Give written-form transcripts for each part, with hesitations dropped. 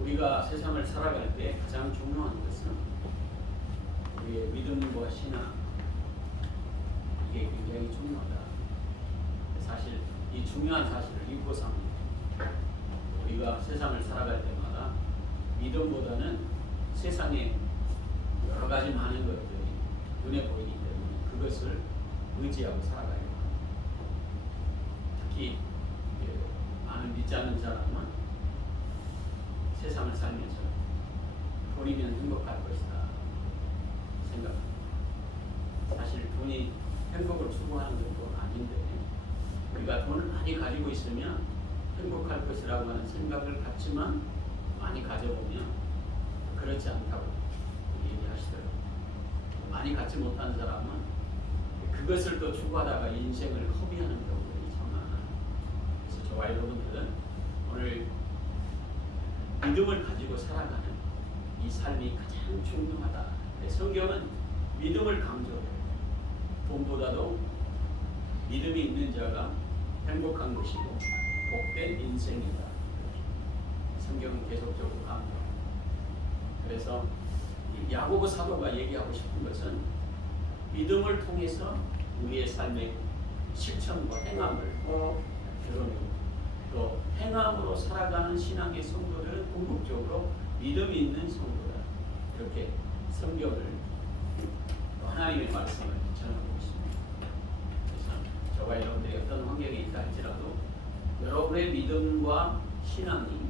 우리가 세상을 살아갈 때 가장 중요한 것은 우리의 믿음과 신앙, 이게 굉장히 중요하다. 사실 이 중요한 사실을 잊고 삽니다. 우리가 세상을 살아갈 때마다 믿음보다는 세상에 여러 가지 많은 것들이 눈에 보이기 때문에 그것을 의지하고 살아가야 합니다. 특히 많은 믿지 않는 사람은 세상을 살면서 돈이면 행복할 것이다 생각합니다. 사실 돈이 행복을 추구하는 것도 아닌데 우리가 돈을 많이 가지고 있으면 행복할 것이라고 하는 생각을 갖지만 많이 가져보면 그렇지 않다고 얘기하시더라고요. 많이 갖지 못한 사람은 그것을 또 추구하다가 인생을 허비하는 경우들이 참 많아요. 그래서 저와 여러분들은 오늘 믿음을 가지고 살아가는 이 삶이 가장 중요하다. 성경은 믿음을 강조해요. 돈보다도 믿음이 있는 자가 행복한 것이고 복된 인생이다. 성경은 계속적으로 강조합니다. 그래서 야고보 사도가 얘기하고 싶은 것은 믿음을 통해서 우리의 삶의 실천과 행함을 드러내고 또 행함으로 살아가는 신앙의 성도들은 궁극적으로 믿음이 있는 성도다. 이렇게 성경을 하나님의 말씀을 전하고 있습니다. 그래서 저와 여러분들이 어떤 환경에 있다 할지라도 여러분의 믿음과 신앙이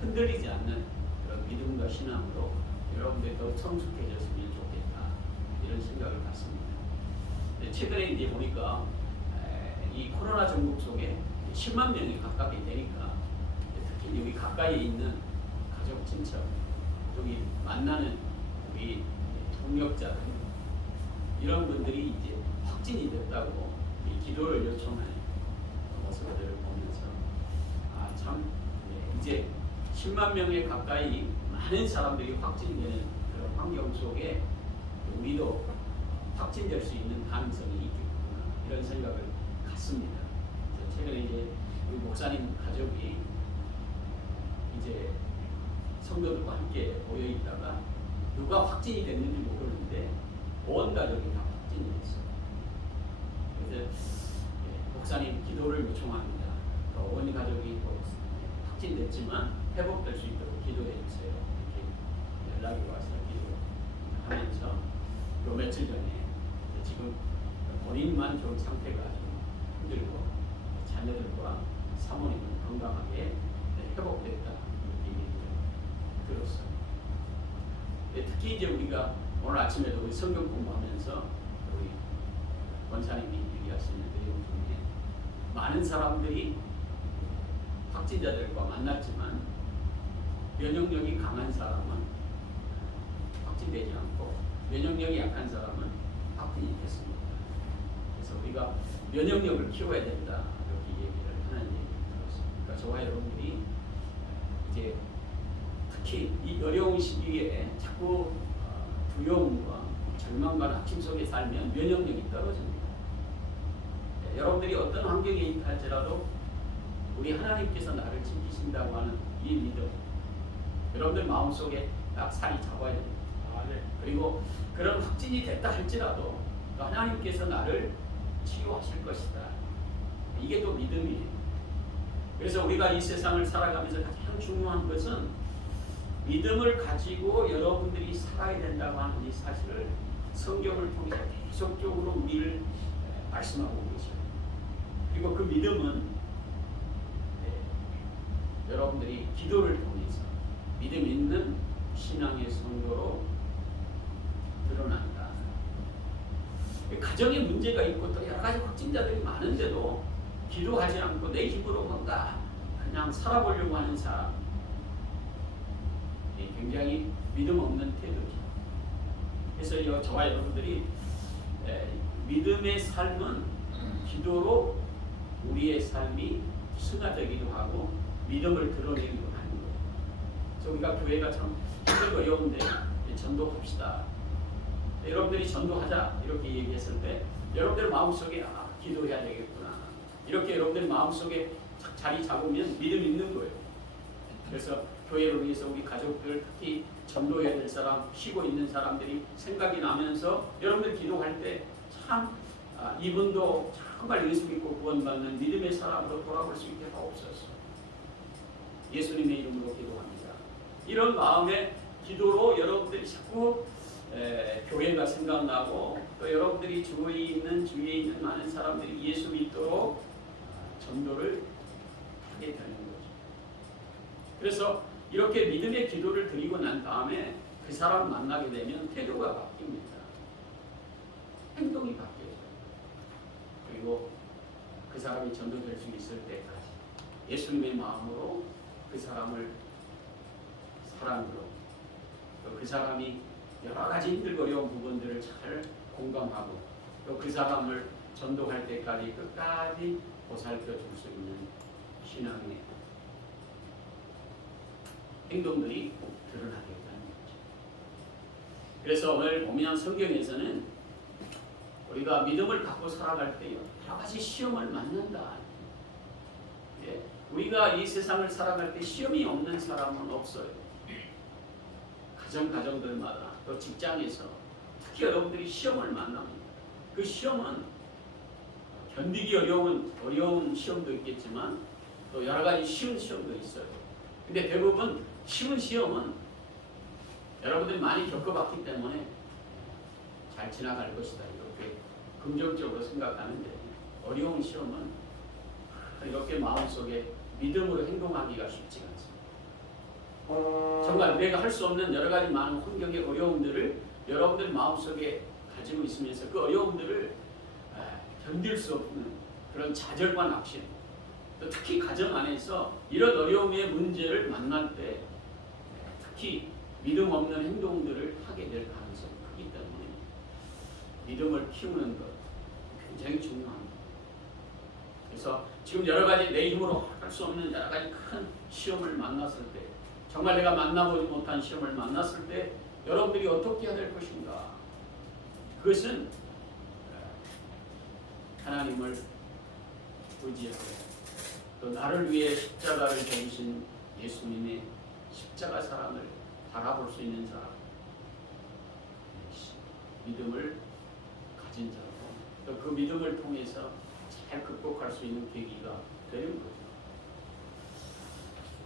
흔들리지 않는 그런 믿음과 신앙으로 여러분들이 더 성숙해졌으면 좋겠다. 이런 생각을 갖습니다. 최근에 이제 보니까 이 코로나 전국 속에 10만 명이 가깝게 되니까 특히 여기 가까이에 있는 가족, 친척, 여기 만나는 우리 동력자들 이런 분들이 이제 확진이 됐다고 기도를 요청하는 모습들을 보면서 참 이제 10만 명에 가까이 많은 사람들이 확진되는 그런 환경 속에 우리도 확진될 수 있는 가능성이 있겠구나 이런 생각을 갖습니다. 최근에 이제 우리 목사님 가족이 이제 성도들과 함께 모여 있다가 누가 확진이 됐는지 모르는데 온 가족이 다 확진이 됐어요. 그래서 목사님 기도를 요청합니다. 또 온 가족이 확진됐지만 회복될 수 있도록 기도해 주세요. 이렇게 연락이 와서 기도하면서 요 며칠 전에 지금 본인만 좀 상태가 좀 힘들고 자녀들과 사모님은 건강하게 회복됐다 이렇게 얘기를 들었어요. 특히 이제 우리가 오늘 아침에도 우리 성경 공부하면서 우리 권사님이 얘기하시는 내용 중에 많은 사람들이 확진자들과 만났지만 면역력이 강한 사람은 확진되지 않고 면역력이 약한 사람은 확진이 됐습니다. 그래서 우리가 면역력을 키워야 된다 이렇게 얘기를 하는 얘기를 들었습니다. 그러니까 저와 여러분들이 이제 특히 이 어려운 시기에 자꾸 두려움과 절망과 낙심 속에 살면 면역력이 떨어집니다. 여러분들이 어떤 환경에 있다 할지라도 우리 하나님께서 나를 지키신다고 하는 이 믿음 여러분들 마음속에 딱 살이 잡아야 됩니다. 그리고 그런 확진이 됐다 할지라도 또 하나님께서 나를 치유하실 것이다. 이게 또 믿음이에요. 그래서 우리가 이 세상을 살아가면서 가장 중요한 것은 믿음을 가지고 여러분들이 살아야 된다고 하는 이 사실을 성경을 통해서 계속적으로 우리를 말씀하고 계셔요. 그리고 그 믿음은 여러분들이 기도를 통해서 믿음 있는 신앙의 성도로 드러난다. 가정에 문제가 있고 또 여러 가지 확진자들이 많은데도 기도하지 않고 내 힘으로 뭔가 그냥 살아보려고 하는 사람 굉장히 믿음 없는 태도죠. 그래서 저와 여러분들이 믿음의 삶은 기도로 우리의 삶이 승화되기도 하고 믿음을 드러내기도 하는 거예요. 그래서 우리가 교회가 참 힘들고 어려운데 전도합시다. 여러분들이 전도하자 이렇게 얘기했을 때 여러분들 마음속에 기도해야 되겠구나 이렇게 여러분들 마음속에 자리 잡으면 믿음 있는 거예요. 그래서 교회를 위해서 우리 가족들, 특히 전도해야 될 사람, 쉬고 있는 사람들이 생각이 나면서 여러분들 기도할 때 참 이분도 정말 예수 믿고 구원받는 믿음의 사람으로 돌아올 수 있게 하옵소서. 예수님의 이름으로 기도합니다. 이런 마음의 기도로 여러분들이 자꾸 교회가 생각나고 또 여러분들이 주위에 있는 많은 사람들이 예수 믿도록 전도를 하게 되는 거죠. 그래서 이렇게 믿음의 기도를 드리고 난 다음에 그 사람 만나게 되면 태도가 바뀝니다. 행동이 바뀌어요. 그리고 그 사람이 전도될 수 있을 때까지 예수님의 마음으로 그 사람을 사랑으로 또 그 사람이 여러 가지 힘들고 어려운 부분들을 잘 공감하고 또 그 사람을 전도할 때까지 끝까지 보살펴 줄 수 있는 신앙의 행동들이 드러나게 되는 거죠. 그래서 오늘 보면 성경에서는 우리가 믿음을 갖고 살아갈 때 여러 가지 시험을 만난다. 예, 우리가 이 세상을 살아갈 때 시험이 없는 사람은 없어요. 가정들마다 또 직장에서 특히 여러분들이 시험을 만납니다. 그 시험은 견디기 어려운 시험도 있겠지만 또 여러 가지 쉬운 시험도 있어요. 근데 대부분 쉬운 시험은 여러분들이 많이 겪어봤기 때문에 잘 지나갈 것이다 이렇게 긍정적으로 생각하는데 어려운 시험은 이렇게 마음속에 믿음으로 행동하기가 쉽지가 않습니다. 정말 내가 할 수 없는 여러 가지 많은 환경의 어려움들을 여러분들 마음속에 가지고 있으면서 그 어려움들을 견딜 수 없는 그런 좌절과 낙심, 또 특히 가정 안에서 이런 어려움의 문제를 만날 때 특히 믿음 없는 행동들을 하게 될 가능성이 크기 때문에 믿음을 키우는 것 굉장히 중요합니다. 그래서 지금 여러 가지 내 힘으로 할 수 없는 여러 가지 큰 시험을 만났을 때 정말 내가 만나보지 못한 시험을 만났을 때 여러분들이 어떻게 해야 될 것인가? 그것은 하나님을 의지하고 또 나를 위해 십자가를 져주신 예수님의 십자가 사랑을 바라볼 수 있는 사람, 믿음을 가진 자고 또 그 믿음을 통해서 잘 극복할 수 있는 계기가 되는 거죠.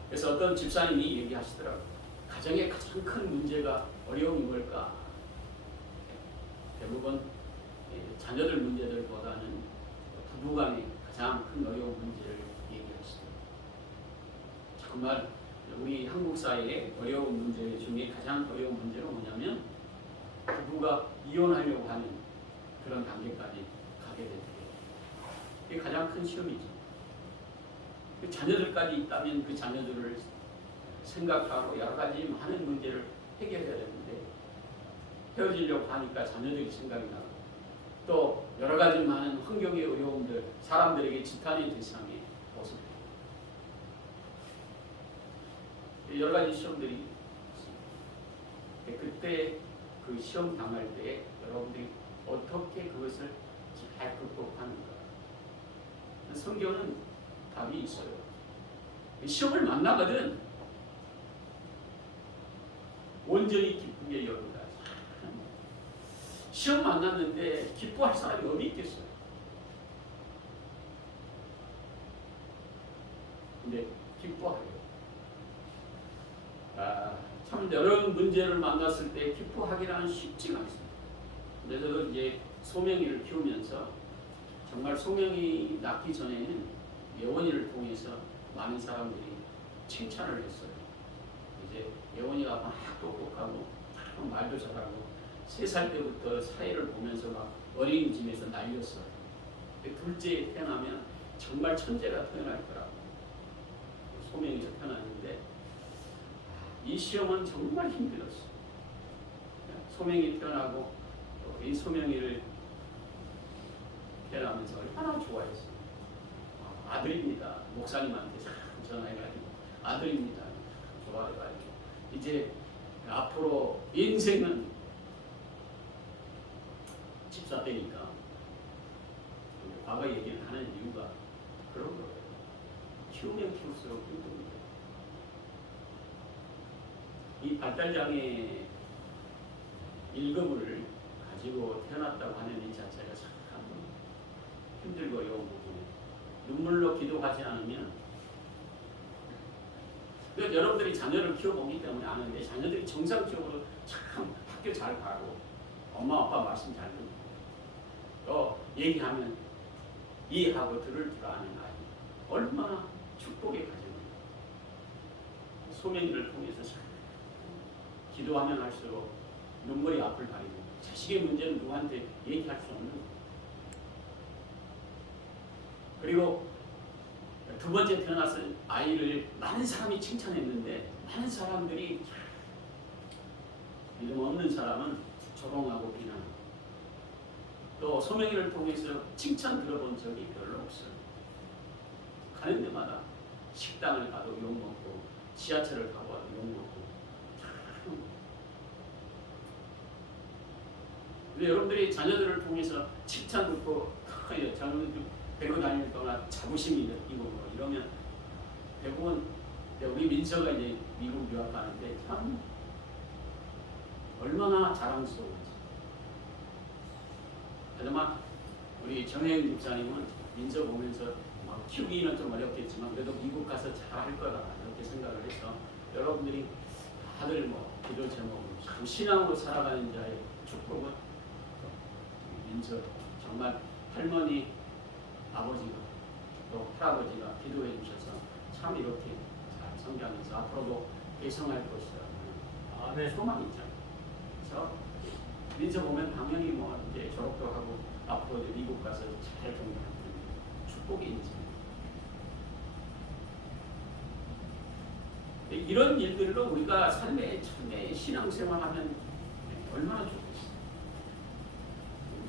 그래서 어떤 집사님이 얘기하시더라고요. 가정의 가장 큰 문제가 어려움이 뭘까? 대부분 자녀들 문제들보다는 부부간의 가장 큰 어려운 문제를 얘기하시더라고요. 정말 우리 한국 사회의 어려운 문제 중에 가장 어려운 문제가 뭐냐면 부부가 이혼하려고 하는 그런 단계까지 가게 되는 거예요. 그게 가장 큰 시험이죠. 자녀들까지 있다면 그 자녀들을 생각하고 여러 가지 많은 문제를 해결해야 되는데 헤어지려고 하니까 자녀들이 생각이 나고 또 여러 가지 많은 환경의 어려움들 사람들에게 지탄의 대상에 모습 여러 가지 시험들이 있습니다. 그때 그 시험 당할 때 여러분들이 어떻게 그것을 잘 극복하는가? 성경은 답이 있어요. 시험을 만나거든 온전히 기쁘게 여기다. 시험 만났는데 기뻐할 사람이 어디 있겠어요? 근데 기뻐해요. 참 여러 문제를 만났을 때 기뻐하기란 쉽지가 않습니다. 그래서 이제 소명이를 키우면서 정말 소명이 낳기 전에는 예원이를 통해서 많은 사람들이 칭찬을 했어요. 이제 예원이가 막 똑똑하고 말도 잘하고 3살 때부터 사회를 보면서 막 어린이집에서 날렸어요. 둘째 태어나면 정말 천재가 태어날 거라고 소명이가 태어났는데 이 시험은 정말 힘들었어요. 소명이 태어나고 이 소명이를 태어나면서 얼마나 좋아했어요. 아들입니다. 목사님한테 전화해가지고 아들입니다. 좋아해가지고 이제 앞으로 인생은 집사 때니까 과거 얘기를 하는 이유가 그런 거예요. 키우면 키울수록 힘듭니다. 이 발달장애 1급을 가지고 태어났다고 하는 이 자체가 참 힘들고 어려운 부분이에요. 눈물로 기도하지 않으면, 여러분들이 자녀를 키워보기 때문에 아는데, 자녀들이 정상적으로 참 학교 잘 가고 엄마 아빠 말씀 잘 듣고 또 얘기하면 이해하고 들을 줄 아는 아이, 얼마나 축복의 가정입니다. 소명이를 통해서 참 기도하면 할수록 눈물이 앞을 가리고, 자식의 문제는 누구한테 얘기할 수 없는 거예요. 그리고 두 번째 태어나서 아이를 많은 사람이 칭찬했는데, 많은 사람들이 믿음 없는 사람은 조롱하고 비난하고, 또 소명이를 통해서 칭찬 들어본 적이 별로 없어요. 가는 데마다 식당을 가도 욕먹고, 지하철을 가고 욕먹고. 근데 여러분들이 자녀들을 통해서 칭찬 듣고 자녀들 배고 다닐 동안 자부심이 느끼고 뭐 이러면, 대부분 우리 민서가 이제 미국 유학 가는데 참 얼마나 자랑스러운지. 하지만 우리 정혜영 집사님은 민서 보면서 키우기는 좀 어렵겠지만 그래도 미국 가서 잘할 거다 이렇게 생각을 해서, 여러분들이 다들 뭐 기도 제목으로 참 신앙으로 살아가는 자의 축복은 민서, 정말 할머니, 아버지가 또 할아버지가 기도해 주셔서 참 이렇게 잘 성장해서 앞으로도 개성할 것이라는 소망이 있잖아요. 그래서 민서 보면 당연히 뭐 이제 졸업도 하고 앞으로 미국 가서 잘 경영하는 축복이 있지. 이런 일들로 우리가 삶의 신앙생활하면 얼마나 좋겠어요.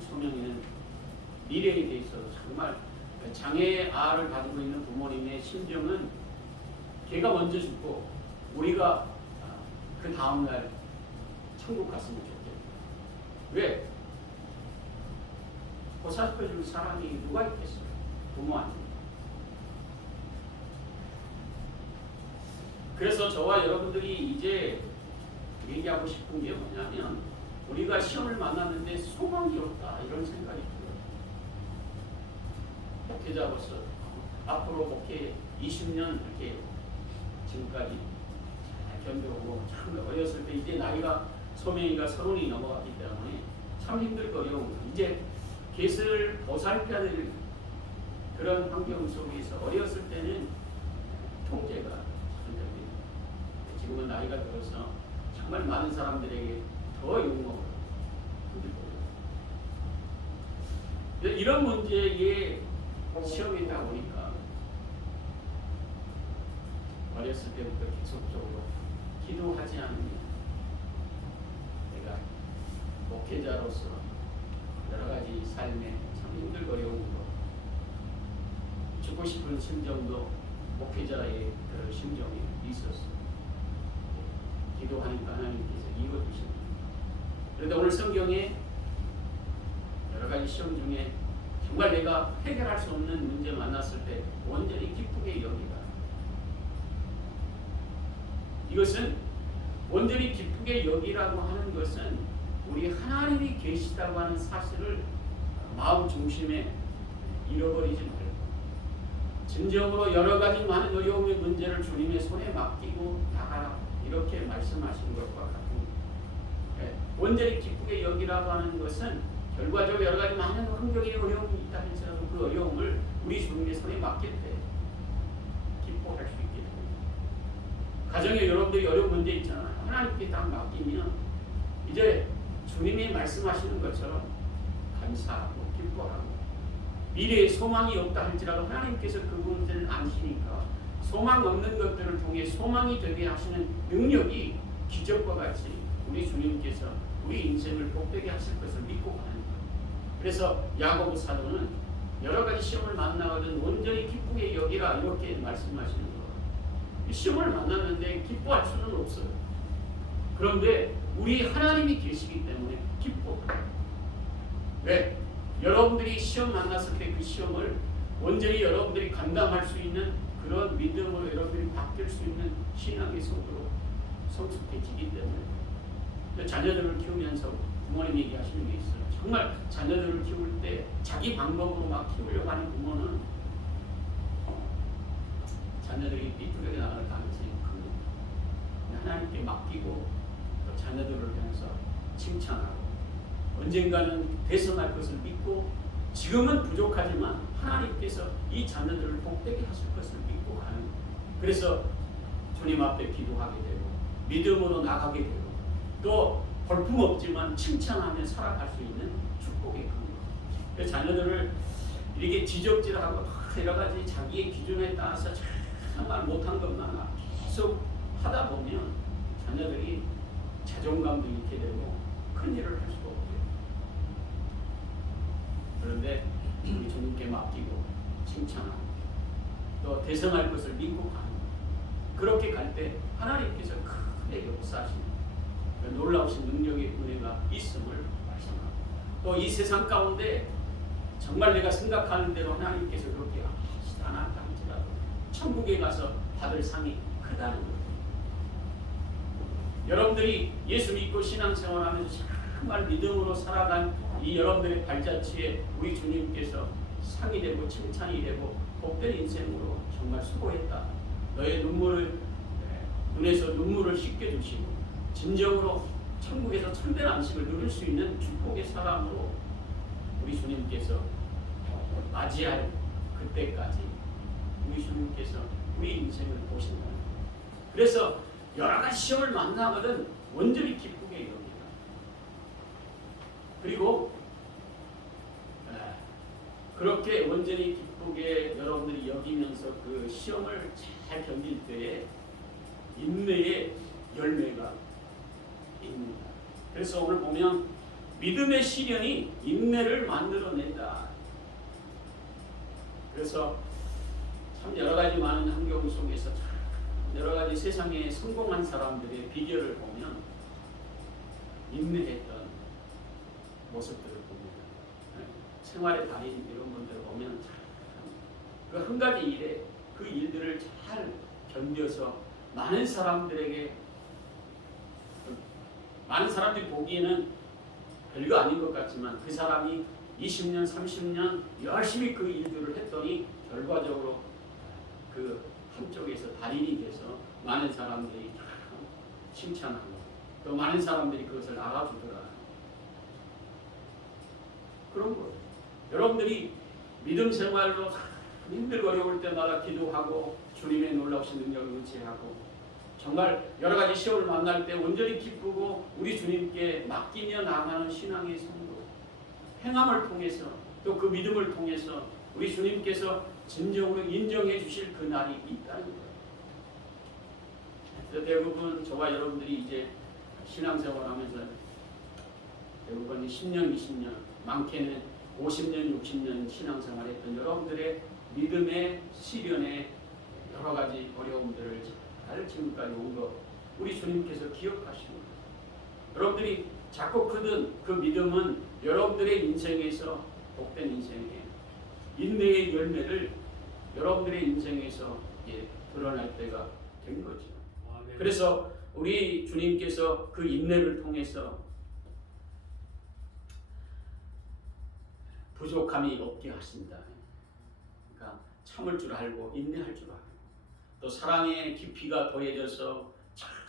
소명이는 미래에 대해서 정말 장애아를 가지고 있는 부모님의 심정은, 걔가 먼저 죽고 우리가 그 다음날 천국 갔으면 좋겠어요. 왜? 보살펴줄 사람이 누가 있겠어요? 부모 아닙니까? 그래서 저와 여러분들이 이제 얘기하고 싶은 게 뭐냐면, 우리가 시험을 만났는데 소망이 없다 이런 생각이 들어요. 목회자로서 앞으로 목회 20년 이렇게 지금까지 잘 견뎌오고, 참 어렸을 때 이제 나이가 소명이가 30이 넘어갔기 때문에 참 힘들고 어려운 거예요. 이제 개를 보살펴야 될 그런 환경 속에서, 어렸을 때는 통제가 선택돼요. 지금은 나이가 들어서 정말 많은 사람들에게 더 욕먹어요. 이런 문제에 시험이다 보니까 어렸을 때부터 계속적으로 기도하지 않으면, 내가 목회자로서 여러 가지 삶에 참 힘들고 어려운 거, 죽고 싶은 심정도 목회자의 그 심정이 있었어요. 기도하니까 하나님께서 이어주십니다. 그런데 오늘 성경에 여러 가지 시험 중에 정말 내가 해결할 수 없는 문제 만났을 때 온전히 기쁘게 여기라. 이것은 온전히 기쁘게 여기라고 하는 것은 우리 하나님이 계시다고 하는 사실을 마음 중심에 잃어버리지 말고, 진정으로 여러 가지 많은 어려움의 문제를 주님의 손에 맡기고 나가라, 이렇게 말씀하신 것과 같은, 온전히 기쁘게 여기라고 하는 것은 결과적으로 여러 가지 많은 환경의 어려움이 있다 할지라도 그 어려움을 우리 주님의 손에 맡길 때 기뻐할 수 있게 됩니다. 가정에 여러분들이 어려운 문제 있잖아요. 하나님께 딱 맡기면 이제 주님이 말씀하시는 것처럼 감사하고 기뻐하고, 미래에 소망이 없다 할지라도 하나님께서 그 문제를 아시니까 소망 없는 것들을 통해 소망이 되게 하시는 능력이 기적과 같이 우리 주님께서 우리 인생을 복되게 하실 것을 믿고 가는 거예요. 그래서 야고보 사도는 여러 가지 시험을 만나거든 온전히 기쁘게 여기라 이렇게 말씀하시는 거예요. 시험을 만났는데 기뻐할 수는 없어요. 그런데 우리 하나님이 계시기 때문에 기뻐해요. 왜? 여러분들이 시험 만났을 때 그 시험을 온전히 여러분들이 감당할 수 있는 그런 믿음으로 여러분들이 바뀔 수 있는 신앙의 속으로 성숙해지기 때문에 자녀들을 키우면서 부모님 얘기하시는 게 있어요. 정말 자녀들을 키울 때 자기 방법으로 막 키우려고 하는 부모는 자녀들이 삐뚤게 나갈 가능성이 큽니다. 하나님께 맡기고 또 자녀들을 향해서 칭찬하고 언젠가는 대성할 것을 믿고 지금은 부족하지만 하나님께서 이 자녀들을 복되게 하실 것을 믿고 가는 거예요. 그래서 주님 앞에 기도하게 되고 믿음으로 나가게 되고 또 볼품없지만 칭찬하며 살아갈 수 있는 축복의 근거. 자녀들을 이렇게 지적질하고 여러 가지 자기의 기준에 따라서 정말 못한 것만 계속 하다 보면 자녀들이 자존감도 잃게 되고 큰 일을 할 수가 없대요. 그런데 우리 주님께 맡기고 칭찬하고 또 대성할 것을 믿고 가는 거예요. 그렇게 갈 때 하나님께서 크게 역사하시는 놀라우신 능력의 은혜가 있음을 말씀합니다. 또 이 세상 가운데 정말 내가 생각하는 대로 하나님께서 그렇게 하시지 않았다 할지라도 천국에 가서 받을 상이 크다는 거예요. 여러분들이 예수 믿고 신앙생활하면서 정말 믿음으로 살아간 이 여러분들의 발자취에 우리 주님께서 상이 되고 칭찬이 되고 복된 인생으로 정말 수고했다. 너의 눈에서 눈물을 씻겨주시고 진정으로 천국에서 참된 안식을 누릴 수 있는 축복의 사람으로 우리 주님께서 맞이할 그때까지 우리 주님께서 우리 인생을 보신다는 거예요. 그래서 여러 가지 시험을 만나거든 온전히 기쁘게 이룹니다. 그리고 그렇게 온전히 기쁘게 여러분들이 여기면서 그 시험을 잘 견딜 때에 인내의 열매가 있습니다. 그래서 오늘 보면 믿음의 시련이 인내를 만들어낸다. 그래서 참 여러 가지 많은 환경 속에서 여러 가지 세상에 성공한 사람들의 비결을 보면 인내했던 모습들을 봅니다. 생활의 달인 이런 분들 보면 그 한 가지 일에 그 일들을 잘 견뎌서 많은 사람들이 보기에는 별거 아닌 것 같지만 그 사람이 20년, 30년 열심히 그 일들을 했더니 결과적으로 그 한쪽에서 달인이 돼서 많은 사람들이 칭찬하고 또 많은 사람들이 그것을 알아주더라. 그런 거예요. 여러분들이 믿음 생활로 힘들고 어려울 때마다 기도하고 주님의 놀라우신 능력을 의지하고 정말 여러 가지 시험을 만날 때 온전히 기쁘고 우리 주님께 맡기며 나가는 신앙의 성도 행함을 통해서 또 그 믿음을 통해서 우리 주님께서 진정으로 인정해 주실 그 날이 있다는 거예요. 대부분 저와 여러분들이 이제 신앙생활하면서 대부분 10년, 20년, 많게는 50년, 60년 신앙생활했던 여러분들의 믿음의 시련의 여러 가지 어려움들을 잘 지금까지 온 것 우리 주님께서 기억하시고 여러분들이 작고 크든 그 믿음은 여러분들의 인생에서 복된 인생에 인내의 열매를 여러분들의 인생에서 드러날 때가 된 거죠. 그래서 우리 주님께서 그 인내를 통해서 부족함이 없게 하신다. 그러니까 참을 줄 알고 인내할 줄 알고 또 사랑의 깊이가 더해져서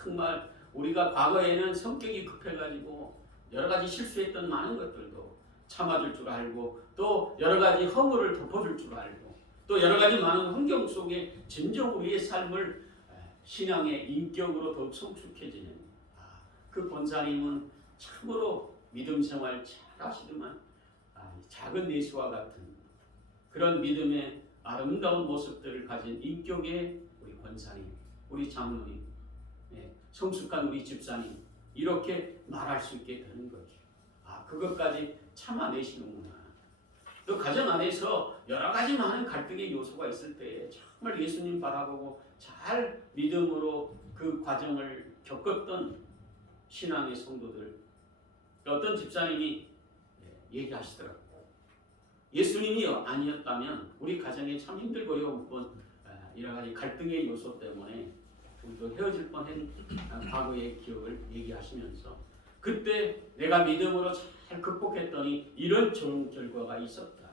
정말 우리가 과거에는 성격이 급해가지고 여러 가지 실수했던 많은 것들도 참아줄 줄 알고 또 여러 가지 허물을 덮어줄 줄 알고 또 여러 가지 많은 환경 속에 진정 우리의 삶을 신앙의 인격으로 더욱 성숙해지는 그 권사님은 참으로 믿음 생활 잘 하시더만 작은 내시와 같은 그런 믿음의 아름다운 모습들을 가진 인격의 우리 권사님, 우리 장로님, 성숙한 우리 집사님 이렇게 말할 수 있게 되는 거죠. 그것까지 참아내시는구나. 또 가정 안에서 여러 가지 많은 갈등의 요소가 있을 때 정말 예수님 바라보고 잘 믿음으로 그 과정을 겪었던 신앙의 성도들 어떤 집사님이 얘기하시더라고요. 예수님이 아니었다면 우리 가정에 참 힘들고 어려운 여러 가지 갈등의 요소 때문에 또 헤어질 뻔한 과거의 기억을 얘기하시면서 그때 내가 믿음으로 잘 극복했더니 이런 좋은 결과가 있었다.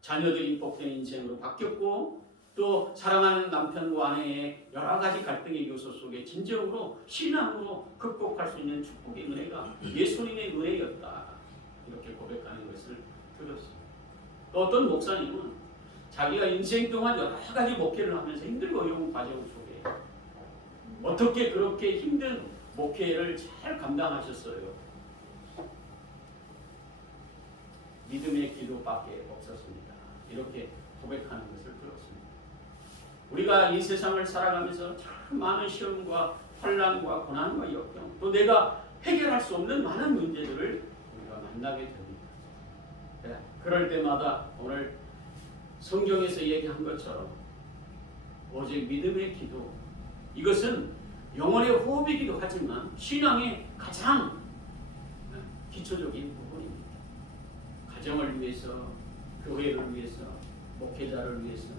자녀들이 복된 인생으로 바뀌었고 또 사랑하는 남편과 아내의 여러 가지 갈등의 요소 속에 진정으로 신앙으로 극복할 수 있는 축복의 은혜가 예수님의 은혜였다. 이렇게 고백하는 것을 들었습니다. 또 어떤 목사님은 자기가 인생 동안 여러 가지 목회를 하면서 힘들고 어려운 과정 속에 어떻게 그렇게 힘든 목회를 잘 감당하셨어요. 믿음의 기도밖에 없었습니다. 이렇게 고백하는 것을 들었습니다. 우리가 이 세상을 살아가면서 참 많은 시험과 환난과 고난과 역경 또 내가 해결할 수 없는 많은 문제들을 우리가 만나게 됩니다. 그럴 때마다 오늘 성경에서 얘기한 것처럼 오직 믿음의 기도 이것은 영혼의 호흡이기도 하지만 신앙의 가장 기초적인 부분입니다. 가정을 위해서, 교회를 위해서, 목회자를 위해서,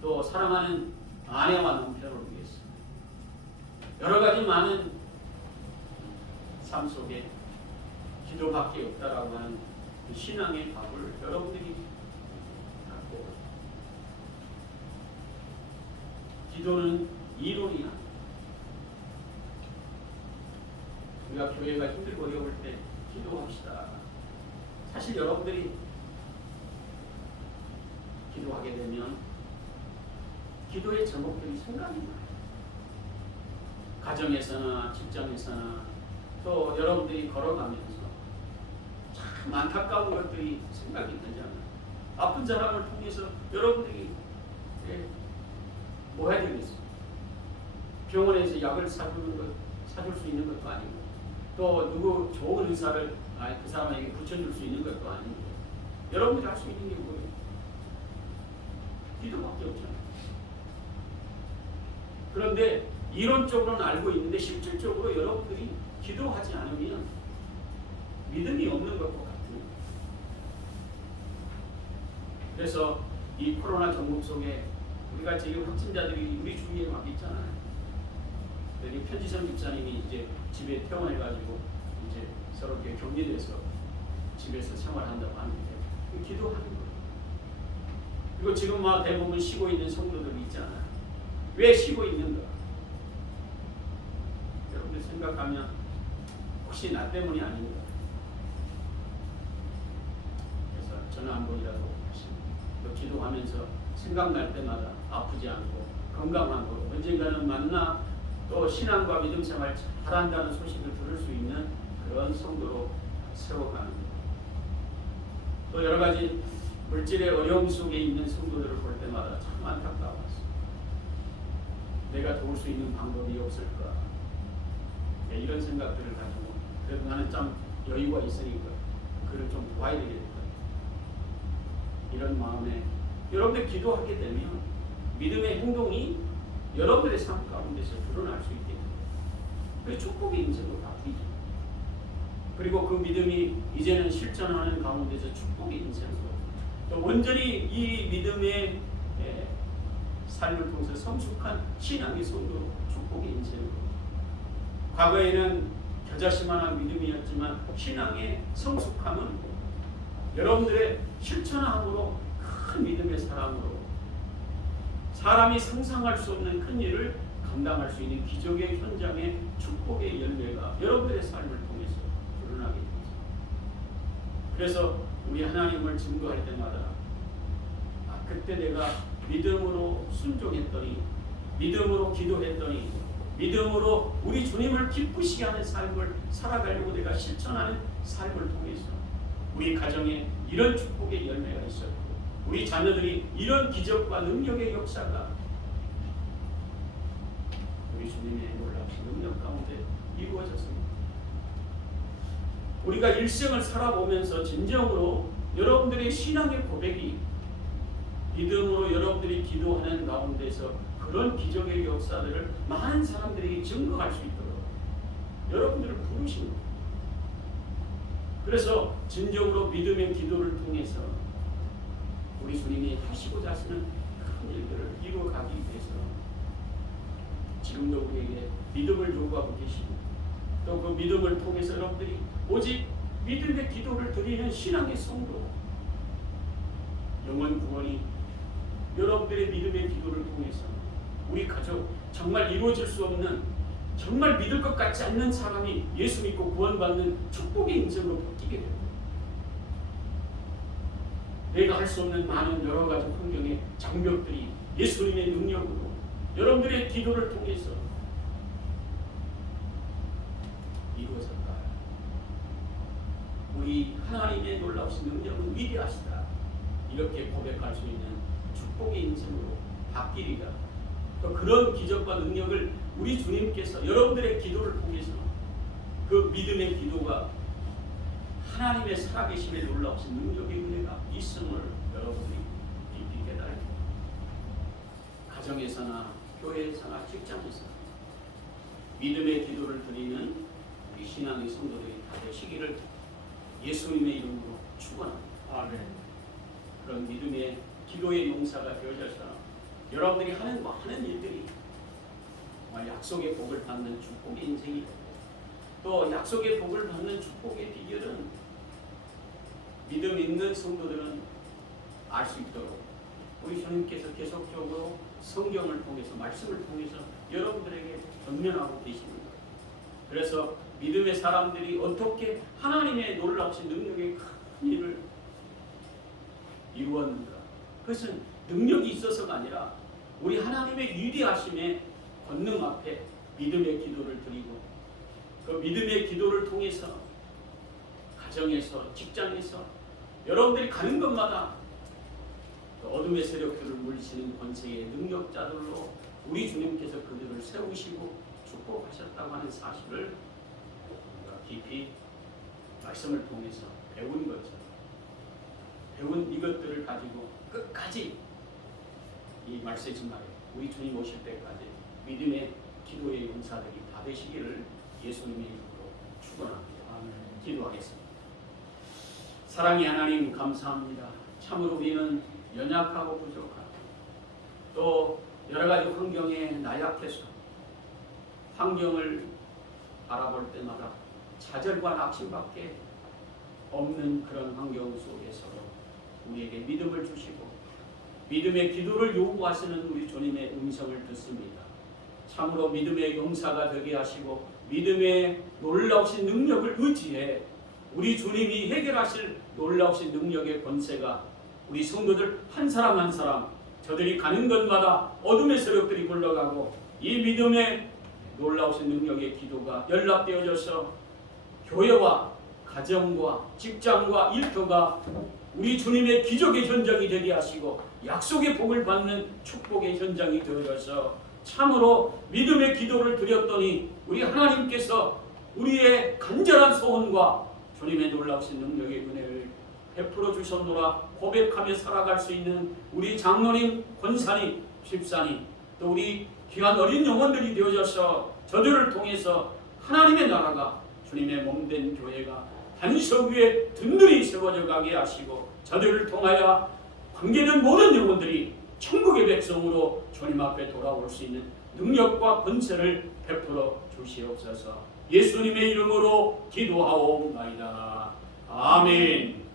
또 사랑하는 아내와 남편을 위해서 여러 가지 많은 삶 속에 기도밖에 없다라고 하는 그 신앙의 답을 여러분들이 갖고 기도는 이론이 아니에요. 우리가 교회가 힘들고 어려울 때 기도합시다. 사실 여러분들이 기도하게 되면 기도의 제목들이 생각이 나요. 가정에서나 직장에서나 또 여러분들이 걸어가면서 참 안타까운 것들이 생각이 나잖아요. 아픈 사람을 통해서 여러분들이 뭐 해야 되겠어요? 병원에서 약을 사줄 수 있는 것도 아니고 또 누구 좋은 의사를 그 사람에게 붙여줄 수 있는 것도 아니고 여러분들이 할 수 있는 게 뭐예요? 기도밖에 없잖아요. 그런데 이론적으로는 알고 있는데 실질적으로 여러분들이 기도하지 않으면 믿음이 없는 것과 같아요. 그래서 이 코로나 전국 속에 우리가 지금 확진자들이 우리 주위에 막 있잖아요. 여기 편지선 집사님이 이제 집에 퇴원해가지고 이제 서로 이렇게 격리돼서 집에서 생활한다고 하는데 기도하는 거예요. 그리고 지금 막 대부분 쉬고 있는 성도들이 있잖아요. 왜 쉬고 있는가? 여러분들 생각하면 혹시 나 때문이 아닌가? 그래서 전화 한 번이라도 또 기도하면서 생각날 때마다 아프지 않고 건강하고 언젠가는 만나 또 신앙과 믿음 생활 잘한다는 소식을 들을 수 있는 그런 성도로 세워가는 것. 또 여러 가지 물질의 어려움 속에 있는 성도들을 볼 때마다 참 안타까웠어. 내가 도울 수 있는 방법이 없을까? 이런 생각들을 가지고 그래도 나는 좀 여유가 있으니까 그를 좀 도와야 되겠다. 이런 마음에 여러분들 기도하게 되면 믿음의 행동이 여러분들의 삶 가운데서 드러날 수 있게 됩니다. 그 축복의 인생으로 바뀌죠. 그리고 그 믿음이 이제는 실천하는 가운데서 축복의 인생으로 또 온전히 이 믿음의 삶을 통해서 성숙한 신앙의 성도 축복의 인생으로 과거에는 겨자씨만한 믿음이었지만 신앙의 성숙함은 여러분들의 실천함으로 큰 믿음의 사랑으로 사람이 상상할 수 없는 큰 일을 감당할 수 있는 기적의 현장의 축복의 열매가 여러분들의 삶을 통해서 드러나게 됩니다. 그래서 우리 하나님을 증거할 때마다 그때 내가 믿음으로 순종했더니 믿음으로 기도했더니 믿음으로 우리 주님을 기쁘시게 하는 삶을 살아가려고 내가 실천하는 삶을 통해서 우리 가정에 이런 축복의 열매가 있었고 우리 자녀들이 이런 기적과 능력의 역사가 우리 주님의 놀랍신 능력 가운데 이루어졌습니다. 우리가 일생을 살아보면서 진정으로 여러분들의 신앙의 고백이 믿음으로 여러분들이 기도하는 가운데서 그런 기적의 역사들을 많은 사람들이 증거할 수 있도록 여러분들을 부르신 거예요. 그래서 진정으로 믿음의 기도를 통해서 우리 주님이 하시고자 하시는 큰 일들을 이루어가기 위해서 지금 지금도 우리에게 믿음을 요구하고 계시고 또 그 믿음을 통해서 여러분들이 오직 믿음의 기도를 드리는 신앙의 성도 영원 구원이 여러분들의 믿음의 기도를 통해서 우리 가족 정말 이루어질 수 없는 정말 믿을 것 같지 않는 사람이 예수 믿고 구원받는 축복의 인생으로 바뀌게 됩니다. 내가 할 수 없는 많은 여러 가지 환경의 장벽들이 예수님의 능력으로 여러분들의 기도를 통해서 이루어졌다. 우리 하나님의 놀라우신 능력은 위대하시다. 이렇게 고백할 수 있는 축복의 인생으로 바뀌리라. 또 그런 기적과 능력을 우리 주님께서 여러분들의 기도를 통해서 그 믿음의 기도가 하나님의 살아계심의 놀라우신 능력의 은혜가 있음을 여러분들이 깊이 깨달고 가정에서나 교회에서나 직장에서나 믿음의 기도를 드리는 우리 신앙의 성도들이 다 되시기를 예수님의 이름으로 축원합니다. 아멘. 그런 믿음의 기도의 용사가 되어져서 여러분들이 하는 많은 일들이 정말 약속의 복을 받는 축복의 인생이 되고 또 약속의 복을 받는 축복의 비결은 믿음 있는 성도들은 알 수 있도록 우리 주님께서 계속적으로 성경을 통해서 말씀을 통해서 여러분들에게 전면하고 계십니다. 그래서 믿음의 사람들이 어떻게 하나님의 놀라우신 능력의 큰 일을 이루었는가? 그것은 능력이 있어서가 아니라 우리 하나님의 위대하심의 권능 앞에 믿음의 기도를 드리고 그 믿음의 기도를 통해서 가정에서 직장에서 여러분들이 가는 곳마다 어둠의 세력들을 물리치는 권세의 능력자들로 우리 주님께서 그들을 세우시고 축복하셨다고 하는 사실을 우리가 깊이 말씀을 통해서 배운 거죠. 배운 이것들을 가지고 끝까지 이 말세지 말에 우리 주님 오실 때까지 믿음의 기도의 용사들이 다 되시기를 예수님의 이름으로 축원합니다. 기도하겠습니다. 사랑의 하나님 감사합니다. 참으로 우리는 연약하고 부족하고 또 여러 가지 환경에 나약해서 환경을 바라볼 때마다 좌절과 낙심밖에 없는 그런 환경 속에서도 우리에게 믿음을 주시고 믿음의 기도를 요구하시는 우리 주님의 음성을 듣습니다. 참으로 믿음의 용사가 되게 하시고 믿음의 놀라우신 능력을 의지해 우리 주님이 해결하실 놀라우신 능력의 권세가 우리 성도들 한 사람 한 사람 저들이 가는 곳마다 어둠의 세력들이 굴러가고 이 믿음의 놀라우신 능력의 기도가 연락되어져서 교회와 가정과 직장과 일터가 우리 주님의 기적의 현장이 되게 하시고 약속의 복을 받는 축복의 현장이 되어져서 참으로 믿음의 기도를 드렸더니 우리 하나님께서 우리의 간절한 소원과 주님의 놀라우신 능력의 은혜를 베풀어 주셨노라 고백하며 살아갈 수 있는 우리 장로님, 권사님, 집사님 또 우리 귀한 어린 영혼들이 되어져서 저들을 통해서 하나님의 나라가 주님의 몸된 교회가 반석 위에 든든히 세워져 가게 하시고 저들을 통하여 관계된 모든 영혼들이 천국의 백성으로 주님 앞에 돌아올 수 있는 능력과 권세를 베풀어 주시옵소서. 예수님의 이름으로 기도하옵나이다. 아멘.